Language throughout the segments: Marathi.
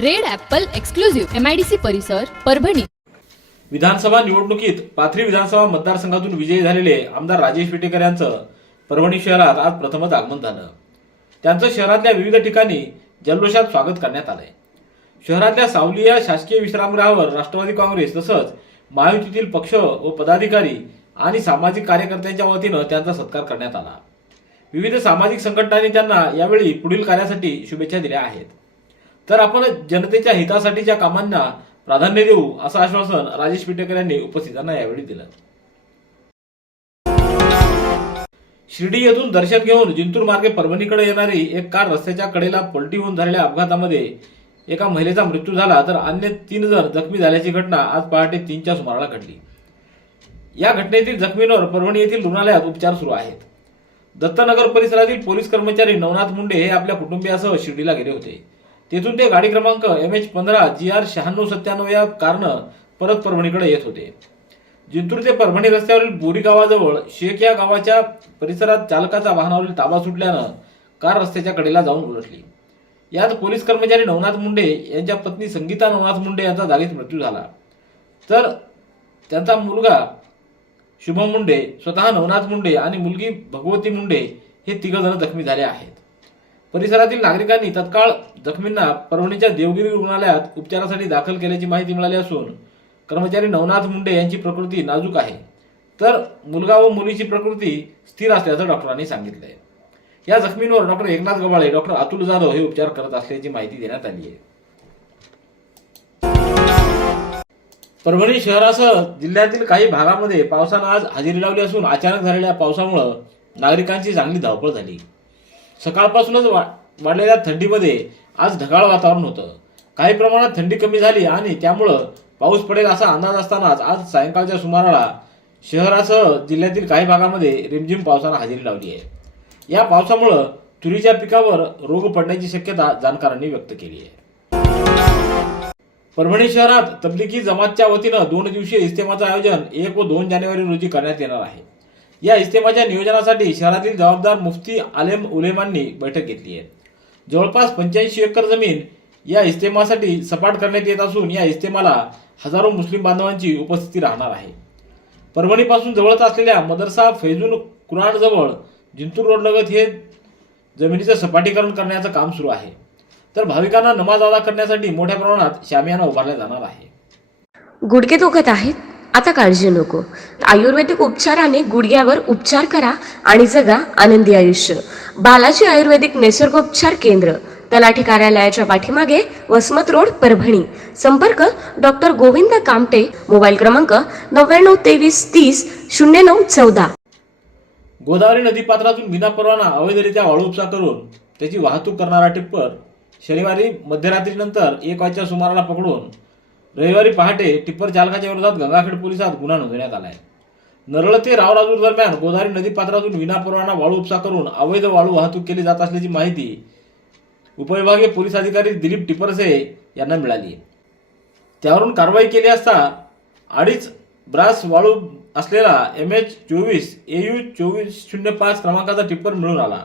Red Apple exclusive MIDC परिसर परभणी. विधानसभा निवडणुकीत पाथरी विधानसभा मतदारसंघातून विजयी झालेले आमदार राजेश विटेकर यांचं परभणी शहरात आज प्रथमच आगमन झालं. त्यांचं शहरातल्या विविध ठिकाणी जल्लोषात स्वागत करण्यात आलंय. शहरातल्या सावली या शासकीय विश्रामगृहावर राष्ट्रवादी काँग्रेस तसंच महायुतीतील पक्ष व पदाधिकारी आणि सामाजिक कार्यकर्त्यांच्या वतीनं त्यांचा सत्कार करण्यात आला. विविध सामाजिक संघटनांनी त्यांना यावेळी पुढील कार्यासाठी शुभेच्छा दिल्या आहेत. तर आपण जनतेच्या हितासाठीच्या कामांना प्राधान्य देऊ असं आश्वासन राजेश पिटेकर यांनी उपस्थितांना यावेळी दिलं. शिर्डी येथून दर्शन घेऊन जिंतूर मार्गे परभणीकडे येणारी एक कार रस्त्याच्या कडेला पलटी होऊन झालेल्या अपघातामध्ये एका महिलेचा मृत्यू झाला तर अन्य तीन जण जखमी झाल्याची घटना आज पहाटे तीनच्या सुमाराला घडली. या घटनेतील जखमींवर परभणी येथील रुग्णालयात उपचार सुरू आहेत. दत्तनगर परिसरातील पोलीस कर्मचारी नवनाथ मुंडे हे आपल्या कुटुंबियासह शिर्डीला गेले होते. तेथून ते गाडी क्रमांक एम एच पंधरा जी आर शहाण्णव सत्त्याण्णव या कारनं परत परभणीकडे येत होते. जिंतूर ते परभणी रस्त्यावरील बोरी गावाजवळ शेख या गावाच्या परिसरात चालकाचा वाहनावरील ताबा सुटल्यानं कार रस्त्याच्या कडेला जाऊन उलटली. यात पोलीस कर्मचारी नवनाथ मुंडे यांच्या पत्नी संगीता नवनाथ मुंडे यांचा जागीच मृत्यू झाला. तर त्यांचा मुलगा शुभम मुंडे स्वतः नवनाथ मुंडे आणि मुलगी भगवती मुंडे हे तिघ जण जखमी झाले आहेत. परिसरातील नागरिकांनी तत्काळ जखमींना परभणीच्या देवगिरी रुग्णालयात उपचारासाठी दाखल केल्याची माहिती मिळाली असून कर्मचारी नवनाथ मुंडे यांची प्रकृती नाजूक आहे. तर मुलगा व मुलीची प्रकृती स्थिर असल्याचं डॉक्टरांनी सांगितलंय. या जखमींवर डॉक्टर एकनाथ गवाळे डॉक्टर अतुल जाधव हे उपचार करत असल्याची माहिती देण्यात आली आहे. परभणी शहरासह जिल्ह्यातील काही भागामध्ये पावसानं आज हजेरी लावली असून अचानक झालेल्या पावसामुळं नागरिकांची चांगली धावपळ झाली. सकाळपासूनच वा वाढलेल्या थंडीमध्ये आज ढगाळ वातावरण होतं. काही प्रमाणात थंडी कमी झाली आणि त्यामुळं पाऊस पडेल असा अंदाज असतानाच आज सायंकाळच्या सुमाराला शहरासह जिल्ह्यातील काही भागामध्ये रिमझिम पावसानं हजेरी लावली आहे. या पावसामुळं तुरीच्या पिकावर रोग पडण्याची शक्यता जाणकारांनी व्यक्त केली आहे. परभणी शहरात तबलिकी जमातच्या वतीनं दोन दिवसीय इस्तेमाचं आयोजन एक व दोन जानेवारी रोजी करण्यात येणार आहे. या इस्तेमाच्या नियोजनासाठी शहरातील जबाबदार मुफ्ती आलेम उलेमांनी बैठक घेतली आहे. जवळपास पंच्याऐंशी एकर जमीन या इस्तेमासाठी सपाट करण्यात येत असून या इस्तेमाला हजारो मुस्लिम बांधवांची उपस्थिती राहणार आहे. परभणीपासून जवळच असलेल्या मदरसा फैजून कुराणजवळ जिंतूर रोडलगत हे जमिनीचं सपाटीकरण करण्याचं काम सुरू आहे. तर भाविकांना नमाज अदा करण्यासाठी मोठ्या प्रमाणात शामियाना उभारला जाणार आहे. गुडघे दुखत आहेत? आता काळजी नको. आयुर्वेदिक उपचाराने गुडघ्यावर उपचार करा आणि जगा आनंदी आयुष्य. बालाजी आयुर्वेदिक निसर्गोपचार केंद्र तलाठी कार्यालयाच्या पाठीमागे वसमत रोड परभणी. संपर्क डॉक्टर गोविंद कामटे मोबाईल क्रमांक नव्याण्णव तेवीस तीस शून्य नऊ चौदा. गोदावरी नदीपात्रातून विनापरवाना अवैधरित्या वाळू उपसा करून त्याची वाहतूक करणारा टिप्पर शनिवारी मध्यरात्रीनंतर एक वाजच्या सुमाराला पकडून रविवारी पहाटे टिप्पर चालकाच्या विरोधात गंगाखेड पोलिसात गुन्हा नोंदवण्यात आलाय. नरळ ते रावराजूर दरम्यान गोदावरी नदीपात्रातून विनापरवाना वाळू उपसा करून अवैध वाळू वाहतूक केली जात असल्याची माहिती उपविभागीय पोलीस अधिकारी दिलीप टिपरसे यांना मिळाली त्यावरून कारवाई केली असता अडीच ब्रास वाळू असलेला एम एच चोवीस ए यू चोवीस शून्य पाच क्रमांकाचा टिप्पर मिळून आला.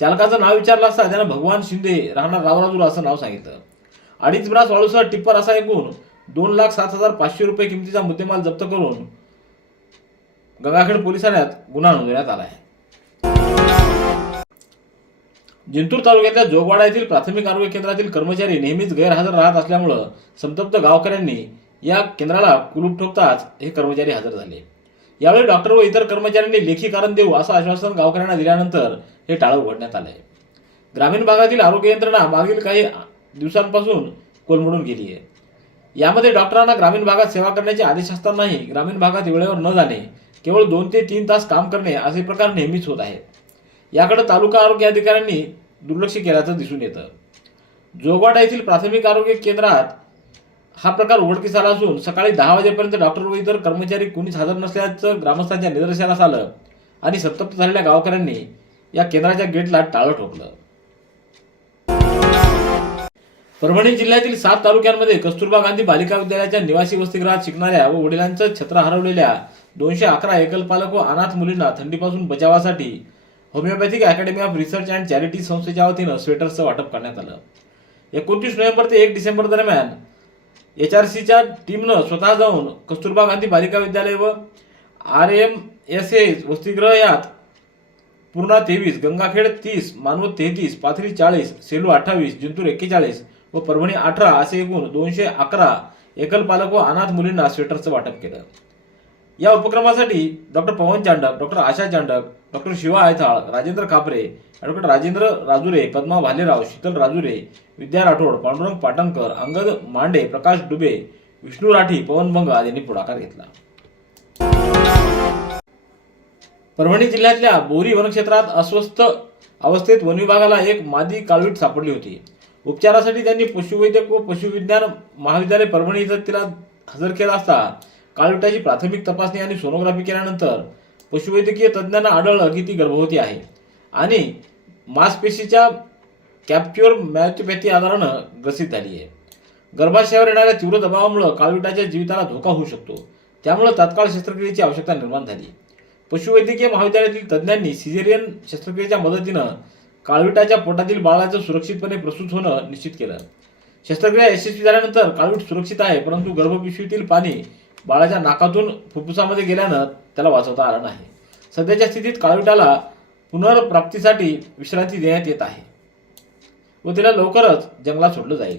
चालकाचं नाव विचारलं असता त्यानं भगवान शिंदे राहणार रावराजूर असं नाव सांगितलं. अडीच ब्रास वाळूसह टिप्पर असा एकूण दोन लाख सात हजार पाचशे रुपये किमतीचा मुद्देमाल जप्त करून गंगाखेड पोलीस ठाण्यात गुन्हा नोंदवण्यात आला आहे. जिंतूर तालुक्यातल्या जोगवाडा येथील प्राथमिक आरोग्य केंद्रातील कर्मचारी नेहमीच गैरहजर राहत असल्यामुळं संतप्त गावकऱ्यांनी या केंद्राला कुलूप ठोकताच हे कर्मचारी हजर झाले. यावेळी डॉक्टर व इतर कर्मचाऱ्यांनी लेखी कारण देऊ असं आश्वासन गावकऱ्यांना दिल्यानंतर हे टाळं उघडण्यात आलंय. ग्रामीण भागातील आरोग्य यंत्रणा मागील काही दिवसांपासून कोलमडून गेली आहे यामध्ये डॉक्टरांना ग्रामीण भागात सेवा करण्याचे आदेश असतानाही ग्रामीण भागात वेळेवर न जाणे केवळ दोन ते तीन तास काम करणे असे प्रकार नेहमीच होत आहेत. याकडे तालुका आरोग्य अधिकाऱ्यांनी दुर्लक्ष केल्याचं दिसून येतं. जोगवाडा येथील प्राथमिक आरोग्य केंद्रात हा प्रकार उघडकीस आला असून सकाळी दहा वाजेपर्यंत डॉक्टर व इतर कर्मचारी कुणीच हजर नसल्याचं ग्रामस्थांच्या निदर्शनास आलं आणि संतप्त झालेल्या गावकऱ्यांनी या केंद्राच्या गेटला टाळं ठोकलं. परभणी जिल्ह्यातील सात तालुक्यांमध्ये कस्तुरबा गांधी बालिका विद्यालयाच्या निवासी वसतिगृहात शिकणाऱ्या व वडिलांचं छत्र हरवलेल्या दोनशे अकरा एकलपालक व अनाथ मुलींना थंडीपासून बचावासाठी homoeopathic academy of research and charity संस्थेच्या वतीनं स्वेटर्सचं वाटप करण्यात आलं. एकोणतीस नोव्हेंबर ते एक डिसेंबर दरम्यान एच आर सीच्या टीमनं स्वतः जाऊन कस्तुरबा गांधी बालिका विद्यालय व आर एम एस ए वसतिगृह यात पूर्णा तेवीस गंगाखेड तीस मानवत तेहतीस पाथरी चाळीस सेलू अठ्ठावीस जिंतूर एक्केचाळीस व परभणी अठरा असे एकूण दोनशे अकरा एकल पालक व अनाथ मुलींना स्वेटरचं वाटप केलं. या उपक्रमासाठी doctor Pawan Chandak doctor Asha Chandak doctor Shiva Aithal Rajendra Khapare advocate Rajendra Rajure Padma Bhalerao Sheetal Rajure Vidya Rathod Pandurang Patankar Angad Mande Prakash Dube Vishnu Rathi पवन बंगाल यांनी पुढाकार घेतला. परभणी जिल्ह्यातल्या बोरी वनक्षेत्रात अस्वस्थ अवस्थेत वनविभागाला एक मादी काळवीट सापडली होती. उपचारासाठी त्यांनी पशुवैद्यक व पशुविज्ञान महाविद्यालय परभणी इथं तिला हजर केला असता. काळविटाची प्राथमिक तपासणी आणि सोनोग्राफी केल्यानंतर पशुवैद्यकीय तज्ज्ञांना आढळलं की ती गर्भवती आहे. आणि मांसपेशीच्या कॅप्च्युअर मॅथोपॅथी आधारानं ग्रसित झाली आहे. गर्भाशयावर येणाऱ्या तीव्र दबावामुळे काळविटाच्या जीविताला धोका होऊ शकतो. त्यामुळे तात्काळ शस्त्रक्रियेची आवश्यकता निर्माण झाली. पशुवैद्यकीय महाविद्यालयातील तज्ज्ञांनी सिझेरियन शस्त्रक्रियेच्या मदतीनं काळविटाच्या पोटातील बाळाचं सुरक्षितपणे प्रसूत होणं निश्चित केलं. शस्त्रक्रिया यशस्वी झाल्यानंतर काळवीट सुरक्षित आहे परंतु गर्भपिशवीतील पाणी बाळाच्या नाकातून फुफ्फुसामध्ये गेल्यानं त्याला वाचवता आलं नाही. सध्याच्या स्थितीत काळविटाला पुनर्प्राप्तीसाठी विश्रांती देण्यात येत आहे व तिला लवकरच जंगलात सोडलं जाईल.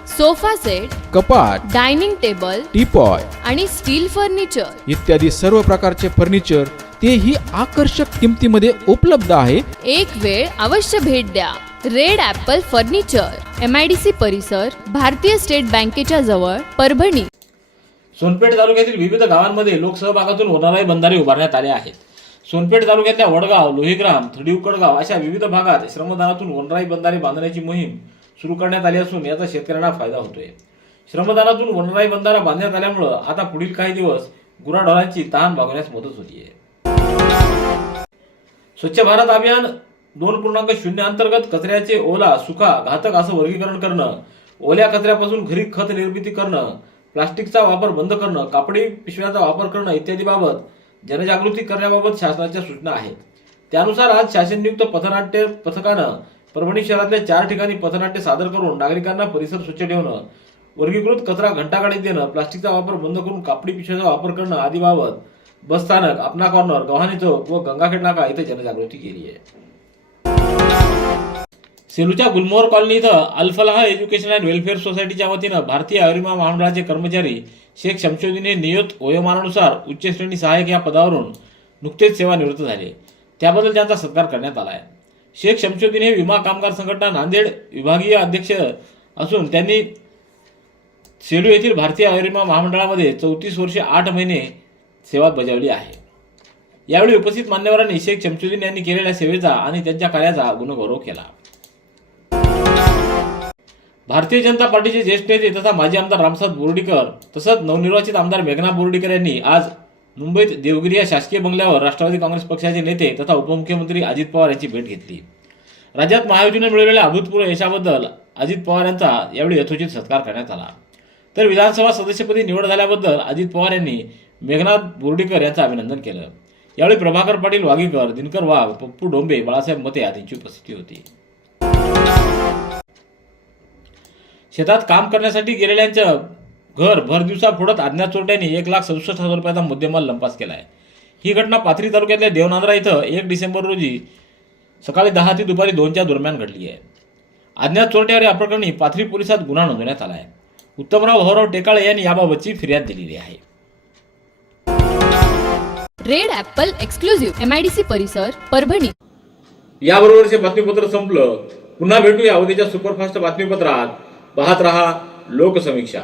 sofa set कपाट डायनिंग टेबल टीपॉय आणि स्टील फर्निचर. इत्यादी सर्व प्रकारचे फर्निचर तेही आकर्षक किमतीमध्ये उपलब्ध आहे. एक वेळ अवश्य भेट द्या. Red Apple furniture M I D C परिसर भारतीय स्टेट बँकेच्या जवळ परभणी. सोनपेठ तालुक्यातील विविध गावांमध्ये लोकसहभागातून वनराई बंधारे उभारण्यात आले आहेत. सोनपेठ तालुक्यातल्या वडगाव लोहीग्राम थडीवकडगाव अशा विविध भागात श्रमदानातून वनराई बंधारे बांधण्याची मोहीम सुरू करण्यात आली असून याचा शेतकऱ्यांना फायदा होतोय. श्रमदानातून वनराई बंधारा बांधण्यात आल्यामुळं आता पुढील काही दिवस गुराढोरांची तहान भागवण्यास मदत होतीये. स्वच्छ भारत अभियान दोन पूर्णांक शून्य अंतर्गत कचऱ्याचे ओला सुका घातक असं वर्गीकरण करणं ओल्या कचऱ्यापासून घरी खत निर्मिती करणं प्लास्टिकचा वापर बंद करणं कापडी पिशव्याचा वापर करणं इत्यादी बाबत जनजागृती करण्याबाबत शासनाच्या सूचना आहेत. त्यानुसार आज शासननियुक्त पथनाट्य पथकानं परभणी शहरातल्या चार ठिकाणी पथनाट्य सादर करून नागरिकांना परिसर स्वच्छ ठेवणं वर्गीकृत कचरा घंटागाडीत देणं प्लास्टिकचा वापर बंद करून कापडी पिशव्याचा वापर करणं आदी बाबत बसस्थानक अपना कॉर्नर गव्हाणे चौक व गंगाखेड नाका इथे जनजागृती केली आहे. सेलूच्या गुलमोहर कॉलनी इथं अल्फलाह एज्युकेशन अँड वेलफेअर सोसायटीच्या वतीनं भारतीय आयुर्विमा महामंडळाचे कर्मचारी शेख शमशुद्दीन हे नियत वयोमानानुसार उच्च श्रेणी सहाय्यक या पदावरून नुकतेच सेवानिवृत्त झाले. त्याबद्दल त्यांचा सत्कार करण्यात आला आहे. शेख शमशुद्दीन हे विमा कामगार संघटना नांदेड विभागीय अध्यक्ष असून त्यांनी सेलू येथील भारतीय आयुर्विमा महामंडळामध्ये चौतीस वर्षे आठ महिने सेवा बजावली आहे. यावेळी उपस्थित मान्यवरांनी शेख शमशुद्दीन यांनी केलेल्या सेवेचा आणि त्यांच्या कार्याचा गुणगौरव केला. भारतीय जनता पार्टीचे ज्येष्ठ नेते तथा माजी आमदार रामसाद बोर्डीकर तसंच नवनिर्वाचित आमदार मेघना बोर्डीकर यांनी आज मुंबईत देवगिरी या शासकीय बंगल्यावर राष्ट्रवादी काँग्रेस पक्षाचे नेते तथा उपमुख्यमंत्री अजित पवार यांची भेट घेतली. राज्यात महायुतीने मिळवलेल्या अभूतपूर्व यशाबद्दल अजित पवार यांचा यावेळी यथोचित सत्कार करण्यात आला. तर विधानसभा सदस्यपदी निवड झाल्याबद्दल अजित पवार यांनी मेघनाथ बोर्डीकर यांचं अभिनंदन केलं. यावेळी प्रभाकर पाटील वागीकर दिनकर वाघ पप्पू डोंबे बाळासाहेब मते आदींची उपस्थिती होती. शेतात काम करण्यासाठी गेलेल्यांचं घर भर दिवसा फोडत अज्ञात चोरट्यांनी एक लाख सदुसष्ट हजार रुपयाचा मुद्देमाल लंपास केला आहे ही घटना पाथरी तालुक्यातल्या देवनांद्रा इथं एक डिसेंबर रोजी सकाळी दहा ते दुपारी दोनच्या दरम्यान घडली आहे. अज्ञात चोरट्यावर या प्रकरणी पाथरी पोलिसात गुन्हा नोंदवण्यात आला आहे उत्तमराव भाऊराव टेकाळे यांनी याबाबतची फिर्याद दिलेली आहे. Red Apple exclusive M I D C परिसर परभणी. याबरोबरचे बातमीपत्र संपलं. पुन्हा भेटूया उद्याच्या सुपरफास्ट बातमीपत्रात. पाहत रहा लोकसमीक्षा.